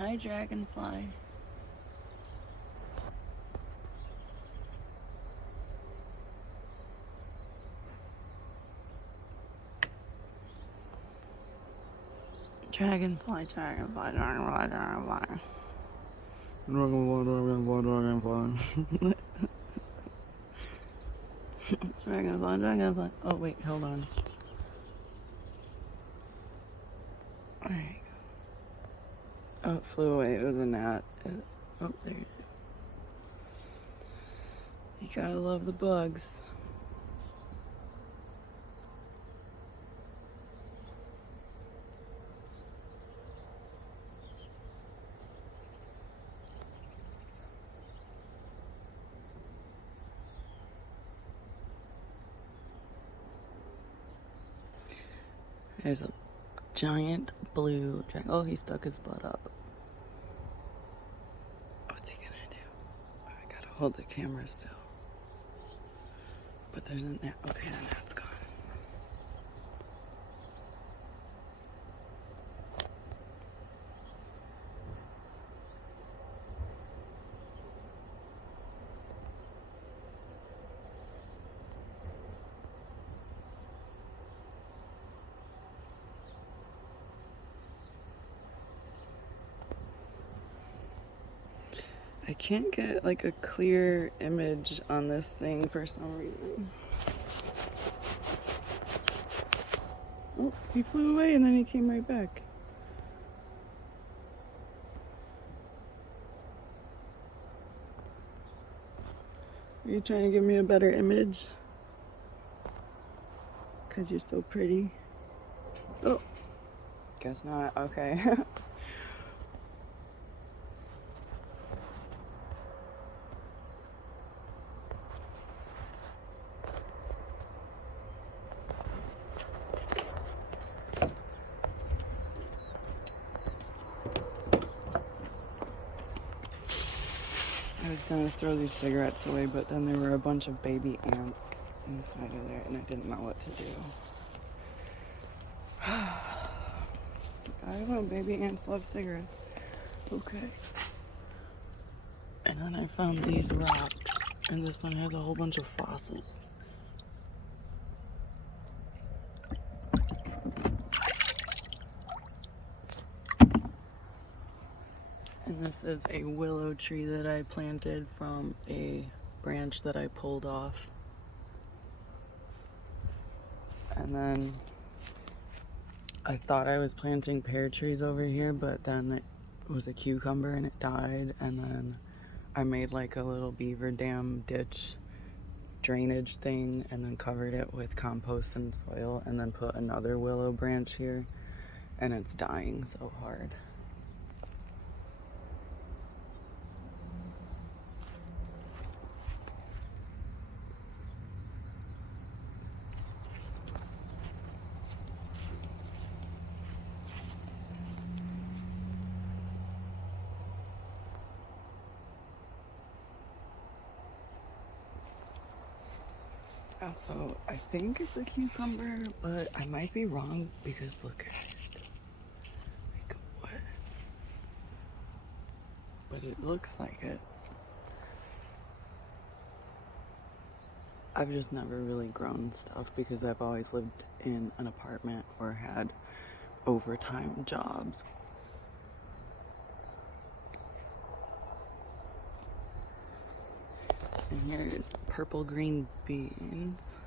Hi, dragonfly. Dragonfly, dragonfly, dragonfly, dragonfly. Dragonfly, dragonfly, dragonfly. Dragonfly, dragonfly. Oh, wait, hold on. There you go. Oh, it flew away. It was a gnat. Oh, there you go. You gotta love the bugs. There's a giant blue dragon. Oh, he stuck his butt up. What's he gonna do? I gotta hold the camera still. But there's a gnat. Okay, the gnat's gone. I can't get like a clear image on this thing for some reason. Oh, he flew away and then he came right back. Are you trying to give me a better image? Because you're so pretty. Oh, guess not. Okay. I was gonna throw these cigarettes away, but then there were a bunch of baby ants inside of there, and I didn't know what to do. I don't know, baby ants love cigarettes. Okay. And then I found these rocks, and this one has a whole bunch of fossils. And this is a willow tree that I planted from a branch that I pulled off. And then I thought I was planting pear trees over here, but then it was a cucumber and it died. And then I made like a little beaver dam ditch drainage thing and then covered it with compost and soil and then put another willow branch here, and it's dying so hard. So I think it's a cucumber, but I might be wrong because look at it. Like what? But it looks like it. I've just never really grown stuff because I've always lived in an apartment or had overtime jobs. And here's purple green beans.